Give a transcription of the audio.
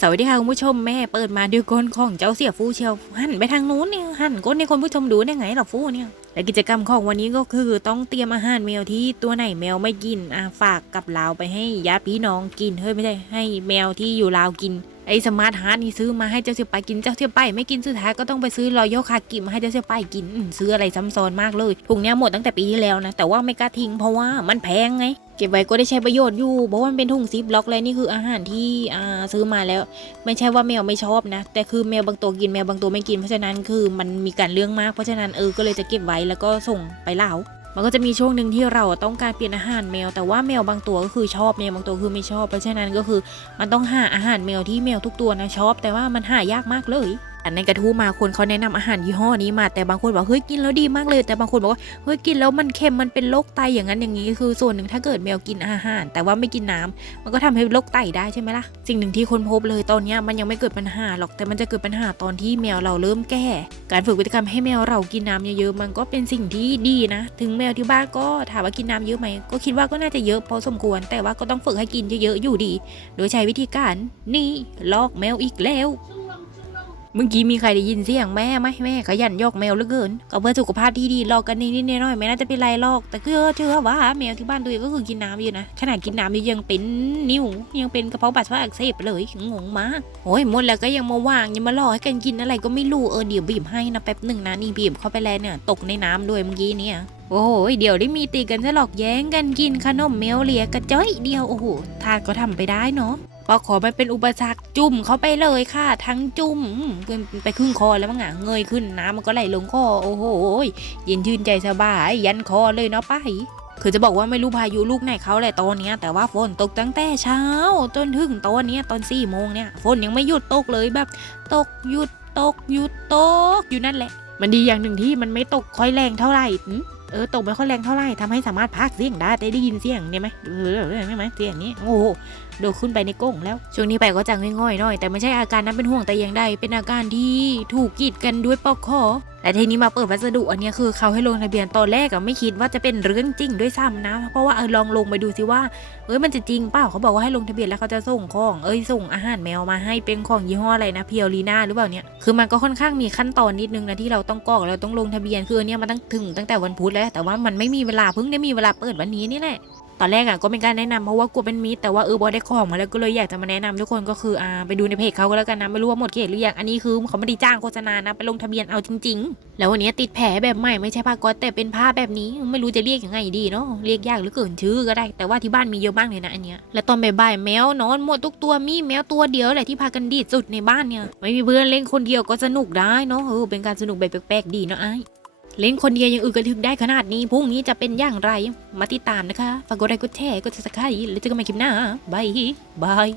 สวัสดีค่ะคุณผู้ชมแม่เปิดมาด้วยก้นของเจ้าเสียฟูเชียวหันไปทางนู้นเนี่ยหันก้นให้คนผู้ชมดูได้ไงหรอฟูเนี่ยและกิจกรรมของวันนี้ก็คือต้องเตรียมอาหารแมวที่ตัวไหนแมวไม่กินอะฝากกับลาวไปให้ญาติพี่น้องกินเฮ้ยไม่ใช่ให้แมวที่อยู่ลาวกิน ไอ้สมาร์ทฮาร์ดนี่ซื้อมาให้เจ้าเสียไปกินเจ้าเสียไปไม่กินสุดท้ายก็ต้องไปซื้อรอยัลคากิมาให้เจ้าเสียไปกินซื้ออะไรซ้ำซ้อนมากเลยถุงเนี้ยหมดตั้งแต่ปีที่แล้วนะแต่ว่าไม่กล้าทิ้งเพราะว่ามันแพงไงเก็บไว้ก็ได้ใช้ประโยชน์อยู่เพราะว่ามันเป็นถุงซิปล็อกเลยนี่คืออาหารที่อ่าซื้อมาแล้ว ไม่ใช่ว่าแมวไม่ชอบนะ แต่คือแมวบางตัวกินแมวบางตัวไม่กินเพราะฉะนั้นคือมันมีการเรื่องมากเพราะฉะนั้นเออก็เลยจะเก็บไว้แล้วก็ส่งไปเล่า มันก็จะมีช่วงหนึ่งที่เราต้องการเปลี่ยนอาหารแมว แต่ว่าแมวบางตัวก็คือชอบแมวบางตัวคือไม่ชอบ เพราะฉะนั้นก็คือมันต้องหาอาหารแมวที่แมวทุกตัวนะชอบ แต่ว่ามันหายากมากเลย ในกระทู้มาคนเขาแนะนำอาหารยี่ห้อนี้มาแต่บางคนบอกเฮ้ยกินแล้วดีมากเลย แต่บางคนบอกว่าเฮ้ยกินแล้วมันเค็มมันเป็นโรคไตอย่างนั้นอย่างนี้คือส่วนหนึ่งถ้าเกิดแมวกินอาหาร แต่ว่าไม่กินน้ำมันก็ทำให้โรคไตได้ใช่ไหมล่ะสิ่งหนึ่งที่คนพบเลยตอนนี้มันยังไม่เกิดปัญหาหรอกแต่มันจะเกิดปัญหาตอนที่แมวเราเริ่มแก่ การฝึกพฤติกรรมให้แมวเรากินน้ำเยอะๆมันก็เป็นสิ่งที่ดีนะ ถึงแมวที่บ้านก็ถามว่ากินน้ำเยอะไหมก็คิดว่าก็น่าจะเยอะพอสมควร แต่ว่าก็ต้องฝึกให้กินเยอะๆอยู่ดี โดยใช้วิธีการนี่ลอกแมวอีกแล้ว เมื่อกี้มีใครได้ยินเสียงแม่ไหมแม่ขยันยอกแมวเหลือเกินก็เพื่อสุขภาพที่ดีหลอกกันนิดๆหน่อยๆไม่น่าจะเป็นไรหรอก แต่ก็เชื่อว่าแมวที่บ้านตัวเองก็คือกินน้ำอยู่นะขนาดกินน้ำนี่ยังเป็นนิ่วยังเป็นกระเพาะปัสสาวะอักเสบเลยงงมากโอ้ยหมดแล้วก็ยังมาว่างยังมาหลอกให้กันกินอะไรก็ไม่รู้เออเดี๋ยวบีบให้นะแป๊บหนึ่งนะนี่บีบเข้าไปแล้วเนี่ยตกในน้ำด้วยเมื่อกี้เนี่ยโอ้โห เดี๋ยวได้มีตีกันซะหรอกแย่งกันกินขนมแมวเลียกระจ้อยเดียวโอ้โหทานก็ทำไปได้เนาะ ก็ขอมันเป็นอุปสรรคจุ่มเขาไปเลยค่ะ ทั้งจุ่มเป็นไปครึ่งคอแล้วมั้งอะเงยขึ้นน้ำมันก็ไหลลงคอโอ้โหเย็นชื่นใจสบายยันคอเลยเนาะไปาคือจะบอกว่าไม่รู้พายุลูกไหนเขาแหละตอนเนี้ยแต่ว่าฝนตกตั้งแต่เช้า จนถึงตอนเนี้ยตอนสี่โมงเนี่ยฝนยังไม่หยุดตกเลยแบบ ตกหยุดตกหยุดตกอยู่นั่นแหละ มันดีอย่างหนึ่งที่มันไม่ตกค่อยแรงเท่าไหร่เออตกไม่ค่อยแรงเท่าไหร่ทำให้สามารถพากเสียงได้ได้ยินเสียงเนี่ยไหมเออใช่ไหมเสียงนี้โอ้ โดดขึ้นไปในกรงแล้ว ช่วงนี้ไปก็จะง่อยๆหน่อย แต่ไม่ใช่อาการนั้นเป็นห่วงแต่อย่างใด เป็นอาการที่ถูกกีดกันด้วยปอกคอแต่ทีนี้มาเปิดวัสดุอันนี้คือเขาให้ลงทะเบียนตอนแรกอะไม่คิดว่าจะเป็นเรื่องจริงด้วยซ้ำนะ เพราะว่าเออลองลงไปดูสิว่าเอ้ยมันจะจริงเปล่าเขาบอกว่าให้ลงทะเบียนแล้วเขาจะส่งของเอ้ยส่งอาหารแมวมาให้เป็นของยี่ห้ออะไรนะเพียวลีน่าหรือเปล่าเนี่ยคือมันก็ค่อนข้างมีขั้นตอนนิดนึงนะที่เราต้องกรอกเราต้องลงทะเบียนคืออันเนี้ยมันตั้งถึงตั้งแต่วันพุธแล้วแต่ว่ามันไม่มีเวลาเพิ่งได้มีเวลาเปิดวันนี้นี่แหละ ตอนแรกอะก็เป็นการแนะนำเพราะว่ากลัวเป็นมิตรแต่ว่าเออบอได้ของมาแล้วก็เลยอยากจะมาแนะนำทุกคนก็คืออ่าไปดูในเพจเขาก็แล้วกันนะไม่รู้ว่าหมดเขตหรือยังอันนี้คือเขาไม่ได้จ้างโฆษณานะไปลงทะเบียนเอาจริง ๆ แล้ววันนี้ติดแผลแบบใหม่ไม่ใช่ผ้าก๊อซแต่เป็นผ้าแบบนี้ไม่รู้จะเรียกยังไงดีเนาะเรียกยากหรือเกินชื่อก็ได้ แต่ว่าที่บ้านมีเยอะมากเลยนะอันเนี้ยและตอนบ่ายๆแมวนอนหมดทุกตัวมีแมวตัวเดียวแหละที่พากันดีดสุดในบ้านเนี่ยไม่มีเพื่อนเล่นคนเดียวก็สนุกได้เนาะเออเป็นการสนุกแบบแปลกๆดีเนาะไอ้ เล่นคนเดียวยังอึกกระทึกได้ขนาดนี้พรุ่งนี้จะเป็นอย่างไร มาติดตามนะคะ ฝากกดไลค์กดแชร์กดซับสไครต์แล้วเจอกันใหม่คลิปหน้าบายบาย